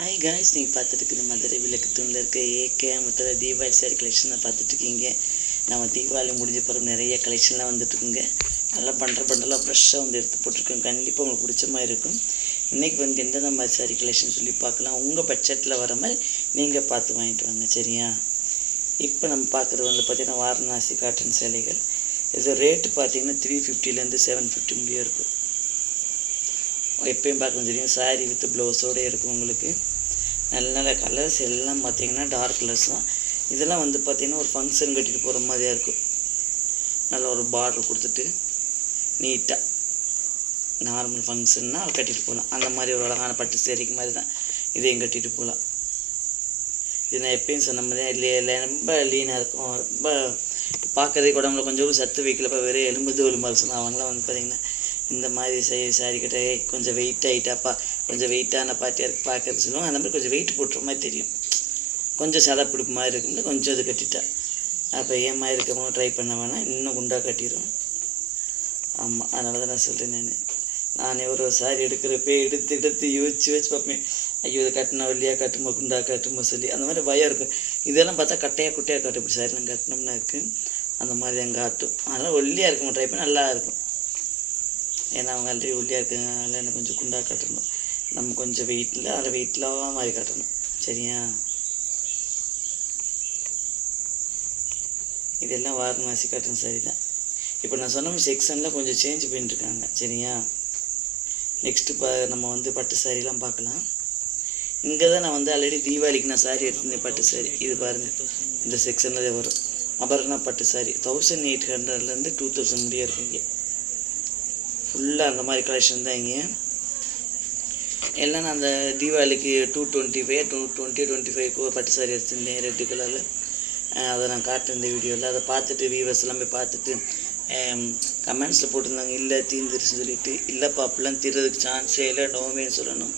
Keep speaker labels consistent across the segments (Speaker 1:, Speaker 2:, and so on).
Speaker 1: Hi guys நீங்கள் பார்த்துட்டு மதுரை விளக்கு தூணில் இருக்க ஏகே முத்தில் தீபாவளி சாரி கலெக்ஷனை பார்த்துட்ருக்கீங்க நம்ம தீபாவளி முடிஞ்ச பிறகு நிறைய கலெக்ஷன்லாம் வந்துட்டுருக்குங்க நல்லா பண்ணுற பண்டெல்லாம் ஃப்ரெஷ்ஷாக வந்து எடுத்து போட்டிருக்கோம். கண்டிப்பாக உங்களுக்கு பிடிச்ச மாதிரி இருக்கும். இன்றைக்கி வந்து எந்தெந்த மாதிரி சாரி கலெக்ஷன் சொல்லி பார்க்கலாம். உங்கள் பட்ஜெட்டில் வர மாதிரி நீங்கள் பார்த்து வாங்கிட்டு வாங்க சரியா? இப்போ நம்ம பார்க்குறது வந்து பார்த்திங்கன்னா வாரணாசி காட்டன் சேலைகள். இது ரேட்டு பார்த்தீங்கன்னா த்ரீ ஃபிஃப்டிலேருந்து செவன் ஃபிஃப்டி முடியும் இருக்கும். எப்பயும் பார்க்க தெரியும். சாரி வித் ப்ளவுஸோடு இருக்கும் உங்களுக்கு. நல்ல நல்ல கலர்ஸ் எல்லாம் பார்த்தீங்கன்னா டார்க் கலர்ஸ் தான். இதெல்லாம் வந்து பார்த்திங்கன்னா ஒரு ஃபங்க்ஷன் கட்டிட்டு போகிற மாதிரியாக இருக்கும். நல்ல ஒரு பார்டர் கொடுத்துட்டு நீட்டாக நார்மல் ஃபங்க்ஷன்னா கட்டிட்டு போகலாம் அந்த மாதிரி ஒரு அழகான பட்டு சேரிக்கு மாதிரி தான் இதையும் கட்டிட்டு போகலாம் இது நான் எப்பயும் சொன்ன மாதிரி இல்லை இல்லை ரொம்ப லீனாக இருக்கும். ரொம்ப பார்க்கறதுக்கு உடம்புல கொஞ்சம் சத்து வைக்கலப்பா. வெறும் எலும்பு தோல் மாதிரி சொன்னால் அவங்களாம் வந்து பார்த்திங்கன்னா இந்த மாதிரி சை சாரி கட்ட கொஞ்சம் வெயிட் ஆகிட்டாப்பா கொஞ்சம் வெயிட்டான பார்ட்டியாக இருக்குது பார்க்கறது சொல்லுவாங்க. அந்த மாதிரி கொஞ்சம் வெயிட் போட்டுற மாதிரி தெரியும். கொஞ்சம் சதப்பிடிப்பு மாதிரி இருக்கும்ல கொஞ்சம் அது கட்டிட்டா. அப்போ ஏமா மாதிரி ட்ரை பண்ண வேணாம் இன்னும் குண்டாக கட்டிடும் ஆமாம் அதனால தான் நான் சொல்கிறேன் நான். நானே ஒரு சாரி எடுக்கிறப்பே எடுத்து எடுத்து யோசிச்சு வச்சு பார்ப்பேன். ஐயோ இதை கட்டினா இல்லையா கட்டுமோ குண்டா கட்டுமோ சொல்லி அந்த மாதிரி பயம் இருக்கும். இதெல்லாம் பார்த்தா கட்டையாக குட்டையாக காட்டும். இப்படி சாரி நான் கட்டினோம்னா இருக்குது அந்த மாதிரி அங்கே காட்டும். அதனால் ஒல்லியாக இருக்கும் ட்ரை பண்ணி நல்லா இருக்கும். ஏன்னா அவங்க ஆல்ரெடி ஒல்லியாக இருக்காங்க அதனால் எனக்கு கொஞ்சம் குண்டாக காட்டணும். நம்ம கொஞ்சம் வெயிட்டில் அதில் வெயிட்டில் மாதிரி காட்டணும். சரியா? இதெல்லாம் வாரணாசி காட்டன் சாரி தான் இப்போ நான் சொன்ன செக்ஷனில் கொஞ்சம் சேஞ்ச் பண்ணிட்டுருக்காங்க. சரியா? நெக்ஸ்ட்டு பா நம்ம வந்து பட்டு சாரிலாம் பார்க்கலாம். இங்கே தான் நான் வந்து ஆல்ரெடி தீபாவளிக்கு நான் சாரி எடுத்திருந்தேன் பட்டு சாரி இது பாருங்கள் இந்த செக்ஷனில் வரும். அபர்ணா பட்டு சாரி தௌசண்ட் எயிட் ஹண்ட்ரட்லேருந்து டூ தௌசண்ட் முடிய இருக்கும் இங்கே. ஃபுல்லாக அந்த மாதிரி கலெக்ஷன் தான் இங்கே. எல்லாம் நான் அந்த தீபாவளிக்கு two twenty five two twenty twenty ஃபைவ்க்கு பட்டு சாரி எடுத்திருந்தேன் ரெட்டு கலரில் அதை நான் காட்டுறேன் இந்த வீடியோவில் அதை பார்த்துட்டு வியூவர்ஸ் எல்லாம் போய் பார்த்துட்டு கமெண்ட்ஸில் போட்டிருந்தாங்க இல்லை தீர்ந்துருச்சு சொல்லிட்டு. இல்லைப்பா அப்படிலாம் தீர்றதுக்கு சான்ஸே இல்லை நோமேன்னு சொல்லணும்.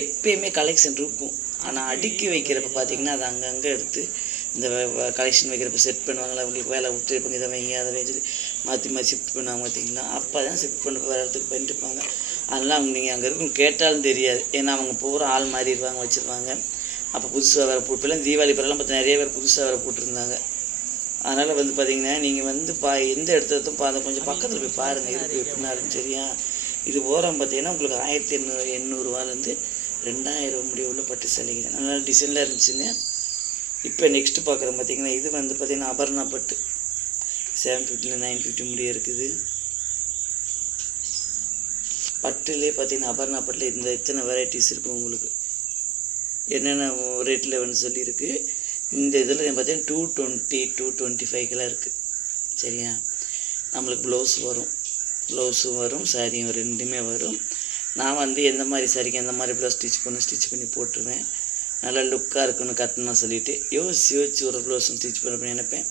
Speaker 1: எப்பயுமே கலெக்ஷன் இருக்கும். ஆனால் அடுக்கி வைக்கிறப்ப பார்த்தீங்கன்னா அதை அங்கங்கே எடுத்து இந்த கலெக்ஷன் வைக்கிறப்ப செட் பண்ணுவாங்களா அவங்களுக்கு வேலை விட்டு இப்போ இதை வைங்க அதை வச்சுட்டு மாற்றி மாற்றி ஷிஃப்ட் பண்ணுவாங்க பார்த்தீங்களா? அப்போ தான் ஷிஃப்ட் பண்ண வேறு இடத்துக்கு பண்ணிட்டுப்பாங்க அதெல்லாம் அவங்க நீங்கள் அங்கே இருக்கும் கேட்டாலும் தெரியாது. ஏன்னா அவங்க பூரா ஆள் மாறிடுவாங்க வச்சுருவாங்க. அப்போ புதுசாக வேறு போட்டுலாம் தீபாவளி பிறலாம் பார்த்து நிறைய பேர் புதுசாக வேறு போட்டிருந்தாங்க. அதனால் வந்து பார்த்தீங்கன்னா நீங்கள் வந்து பா எந்த இடத்துல பா கொஞ்சம் பக்கத்தில் போய் பாருங்கள் இருக்கு எப்படின்னா இருக்கும் சரியா? இது ஓரம் பார்த்தீங்கன்னா உங்களுக்கு ஆயிரத்தி எண்ணூறு எண்ணூறுவாலேருந்து ரெண்டாயிரம் முடிய உள்ள பட்டு சேலைங்க. நல்லா டிசைனில் இருந்துச்சுங்க. இப்போ நெக்ஸ்ட்டு பார்க்குறோம் பார்த்தீங்கன்னா இது வந்து பார்த்தீங்கன்னா அபர்ணா பட்டு. செவன் ஃபிஃப்டியில் நைன் ஃபிஃப்டி முடிய இருக்குது. பட்டிலே பார்த்தீங்கன்னா அபர்ணா பட்டில் இந்த இத்தனை வெரைட்டிஸ் இருக்கும் உங்களுக்கு. என்னென்ன ரேட்டில் வேணும்னு சொல்லியிருக்கு. இந்த இதில் பார்த்தீங்கன்னா டூ டுவெண்ட்டி டூ டுவெண்ட்டி ஃபைவ்க்கெல்லாம் இருக்குது சரியா? நம்மளுக்கு ப்ளவுஸ் வரும். ப்ளவுஸும் வரும் சாரியும் ரெண்டுமே வரும். நான் வந்து எந்த மாதிரி சாரிக்கு எந்த மாதிரி ப்ளவுஸ் ஸ்டிச் பண்ணி ஸ்டிச் பண்ணி போட்டுருவேன். நல்லா லுக்காக இருக்கணும் கட்டணும் சொல்லிவிட்டு யோசிச்சு யோசிச்சு ஒரு ப்ளவுஸும் ஸ்டிச் பண்ண நினைப்பேன்.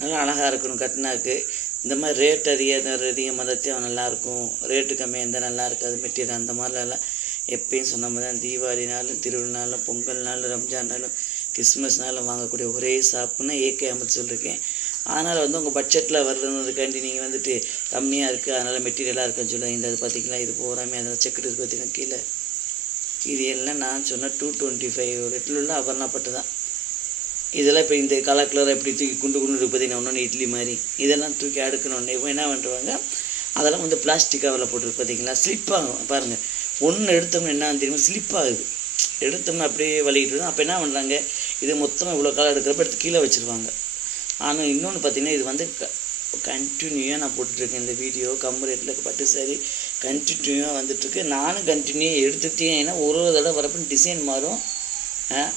Speaker 1: நல்லா அழகாக இருக்கணும் கட்டினாக்கு. இந்த மாதிரி ரேட் அதிகம் அதிகமாக அவன் நல்லாயிருக்கும் ரேட்டு கம்மியாக இருந்தால் நல்லா இருக்காது. மெட்டீரியல் அந்த மாதிரிலாம் எப்பயும் சொன்ன மாதிரி தான். தீபாவளினாலும் திருவிழானாலும் பொங்கல்னாலும் ரம்ஜான்னாலும் கிறிஸ்மஸ்னாலும் வாங்கக்கூடிய ஒரே ஷாப்புன்னு ஏகே அமர்த்து சொல்லியிருக்கேன். அதனால் வந்து உங்கள் பட்ஜெட்டில் வர்றதுக்காண்டி நீங்கள் வந்துட்டு கம்மியாக இருக்குது அதனால் மெட்டீரியலாக இருக்குன்னு இந்த இது பார்த்தீங்களா இது போகாமல் அதனால் செக்குடு பார்த்தீங்கன்னா கீழே. இது எல்லாம் நான் சொன்ன டூ டுவெண்ட்டி ஃபைவ் ரேட்டில் உள்ள பட்டு தான். இதெல்லாம் இப்போ இந்த கலர் கலர் எப்படி தூக்கி குண்டு குண்டு இருக்கு பார்த்தீங்கன்னா ஒன்று இட்லி மாதிரி? இதெல்லாம் தூக்கி அடுக்கணுன்னே என்ன பண்ணுறாங்க அதெல்லாம் வந்து பிளாஸ்டிக் கவரில் போட்டுருக்கு பார்த்தீங்களா ஸ்லிப் ஆகும். பாருங்கள் ஒன்று எடுத்தோம்னா என்ன தெரியுமா? ஸ்லிப் ஆகுது. எடுத்தோம்னா அப்படியே வலிக்கிட்டு அப்போ என்ன பண்ணுறாங்க இது மொத்தமாக இவ்வளோ காலம் எடுக்கிறப்ப எடுத்து கீழே வச்சுருவாங்க. ஆனால் இன்னொன்று பார்த்தீங்கன்னா இது வந்து க கண்டினியூவாக நான் போட்டுட்ருக்கேன் இந்த வீடியோ கம்பு ரேட்டில் பட்டு சாரி கண்டினியூவாக வந்துட்டுருக்கு நானும் கண்டினியூவாக எடுத்துகிட்டேன் ஏன்னா ஒரு ஒரு தடவை வரப்போ டிசைன் மாறும்.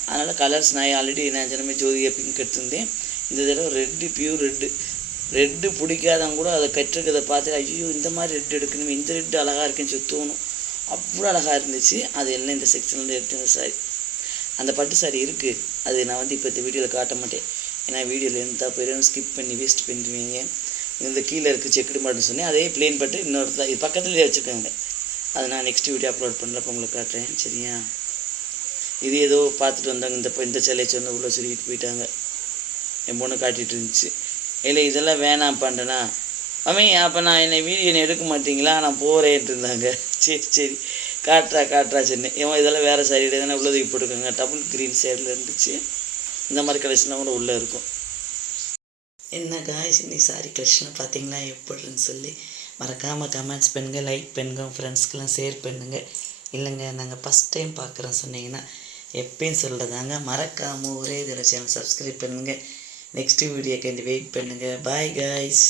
Speaker 1: அதனால் கலர்ஸ் நான் ஆல்ரெடி நான் ஜனமே ஜோதிகா பிங்க் எடுத்திருந்தேன். இந்த தடவை ரெட்டு பியூர் ரெட்டு ரெட்டு பிடிக்காதவங்க கூட அதை கற்றுக்கிறத பார்த்து ஐயோ இந்த மாதிரி ரெட் எடுக்கணும் இந்த ரெட்டு அழகாக இருக்குன்னு சொல்லி தோணும். அவ்வளோ அழகாக இருந்துச்சு. அது எல்லாம் இந்த செக்ஷன்லேருந்து எடுத்து சாரி அந்த பட்டு சாரி இருக்குது அது நான் வந்து இப்போ இந்த வீடியோவில் காட்ட மாட்டேன். ஏன்னா வீடியோவில் எந்த போயிடும் ஸ்கிப் பண்ணி வேஸ்ட் பண்ணிடுவீங்க. இந்த கீழே இருக்குது செக்குடு மாட்டுன்னு சொன்னேன். அதே பிளேன் பட்டு இன்னொரு இது பக்கத்துலேயே வச்சுருக்காங்க. அதை நான் நெக்ஸ்ட் வீடியோ அப்லோட் பண்ணலப்போ உங்களுக்கு காட்டுறேன். சரியா? இது ஏதோ பார்த்துட்டு வந்தாங்க. இந்த இந்த சிலையை சொன்ன உள்ளே சொல்லிட்டு போயிட்டாங்க. என் பொண்ணு காட்டிகிட்டு இருந்துச்சு. இல்லை இதெல்லாம் வேணாம் பண்ணுறேன்னா மம்மி அப்போ நான் என்னை வீடியோ என்னை எடுக்க மாட்டிங்களா? நான் போகிறேன்ட்டு இருந்தாங்க. சரி சரி. காட்டுறா காட்டுறா சென்னை இவன் இதெல்லாம் வேறு சாரி தானே உள்ளதுக்கு போட்டுக்கோங்க டபுள் க்ரீன் சைடில் இருந்துச்சு. இந்த மாதிரி கலெக்ஷன்லாம் கூட உள்ளே இருக்கும். என்ன காய்ஸ் நீ சாரி கலெக்ஷனை பார்த்தீங்களா? எப்படின்னு சொல்லி மறக்காமல் கமெண்ட்ஸ் பண்ணுங்கள் லைக் பண்ணுங்க ஃப்ரெண்ட்ஸ்க்கெலாம் ஷேர் பண்ணுங்கள் இல்லைங்க நாங்கள் ஃபஸ்ட் டைம் பார்க்குறோம் சொன்னீங்கன்னா எப்பயும் சொல்கிறதாங்க மறக்காமல் ஒரே தடவை சேனல் சப்ஸ்கிரைப் பண்ணுங்கள் நெக்ஸ்ட் வீடியோக்கு வெயிட் பண்ணுங்கள் பாய் காய்ஸ்